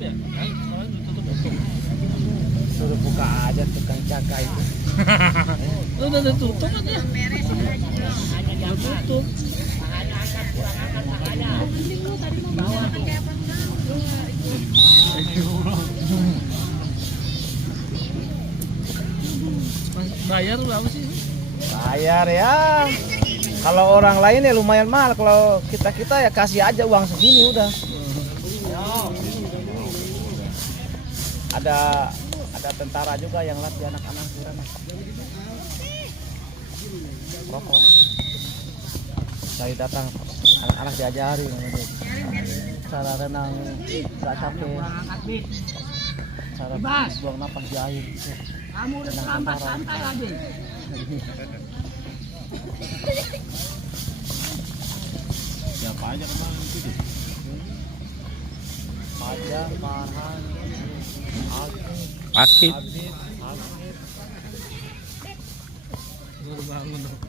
ya? Kemarin ditutup ya? Suruh buka aja tukang jaga itu. Udah ditutup kan ya? Udah tutup. Bayar berapa sih? Bayar ya. Kalau orang lain ya lumayan mahal. Kalau kita ya kasih aja uang segini udah. Ada tentara juga yang latih anak-anak di sana. Rokok. Saya datang anak-anak diajari cara renang nggak capek, cara buang napas di air. Kamu udah terlambat santai lagi. Siapa aja kemarin itu? Aja Farhan, Akid. Baru bangun dong.